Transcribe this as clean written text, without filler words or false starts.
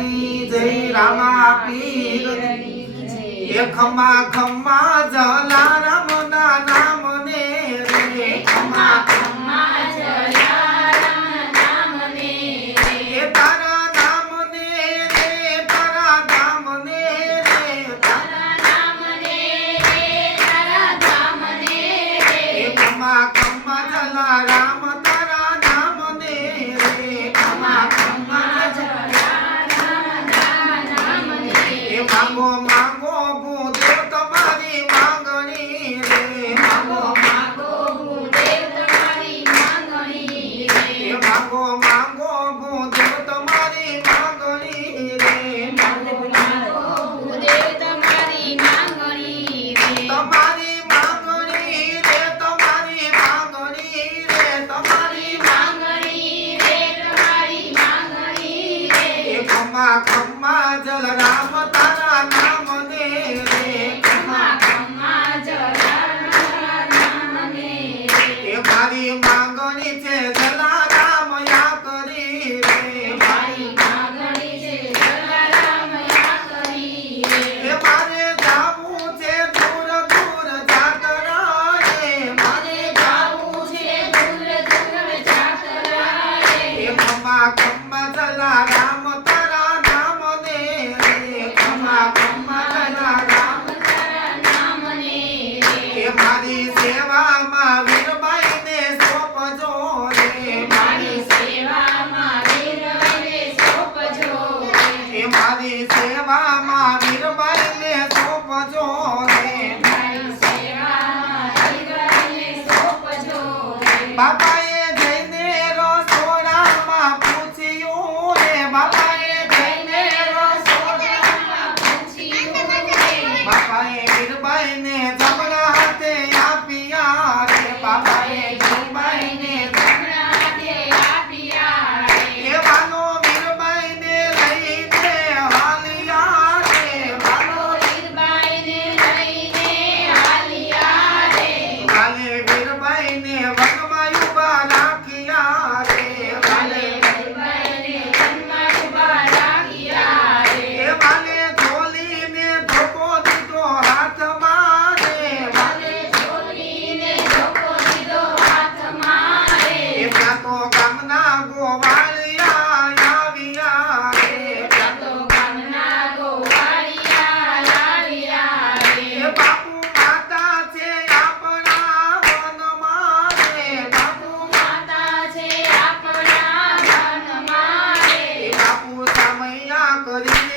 ની જય રામા પીરની જય ખમા ખમા જલારામ ના નામ ને રે ખમા ખમા જલારામ નામ ને એ તારા નામ ને રે તારા ધામ ને રે તારા નામ ને રે તારા ધામ ને રે એ ખમા ખમા જલારામ તારા નામ ને રે ખમા ખમા જલારામ નામ ને એ માંગો માંગો ભૂદેવ તમારી માંગણી રે માંગો માંગો ભૂદેવ તમારી માંગણી રે એ માંગો માંગો ભૂદેવ તમારી માંગણી રે માંગો માંગો ભૂદેવ તમારી માંગણી રે તમારી માંગણી રે તમારી માંગણી રે તમારી માંગણી રે તમારી માંગણી રે એ ખમા ખમા જલરામ તારા નામ ને રે ખમા ખમા જલારામ નામ ને એ મારી માંગણી છે જલારામ યા કરી રે મારી માંગણી છે જલારામ યા કરી રે એ મારે જાવું છે દૂર દૂર જાતરા રે મારે જાવું છે દૂર દૂર જાતરા રે એ ખમા ખમા જલારામ તારા નામ ને રે ખમા ખમા જલારામ તારા નામ ને રે એ મારી સેવામાં વીરબાઈ ને સોંપજો રે મારી સેવામાં વીરવાઈને સોંપજો એ મારી સેવામાં વીરબાઈ ને સોંપજો રે મારી સેવામાં વીરવાઈને સોંપજો બાપાએ જઈને રસોડામાં પૂછ્યું રે બાપાએ જઈને રસોડામાં પૂછ્યું રે બાપાએ વીરબાઈ ને જમણા હાથે આપ્યા રે બાપાએ વીરબાઈ ને જમણા હાથે આપ્યા રે એ વાનો વીરબાઈ ને લઈને હાલિયા રે વાનો વીરબાઈને લઈને હાલ્યા રે વાલે વીરબાઈ ને વનમાં ઉભા રાખ્યા રે વાલે વીરબાઈને વનમાં ઊભા રાખ્યા રે એ વાલે ઢોલીને ધોકો દીધો હાથમાં રે વાલે ઢોલીને ધોકો દીધો હાથમાં રે એ ત્યાં તો ગામના ગોવાળિયા આવ્યા રે ત્યાં તો ગામના ગોવાળિયા આવ્યા રે એ બાપુ માતા છે આપણા વનમાં રે બાપુ માતા છે આપણા વનમાં રે એ બાપુ સમયા કરી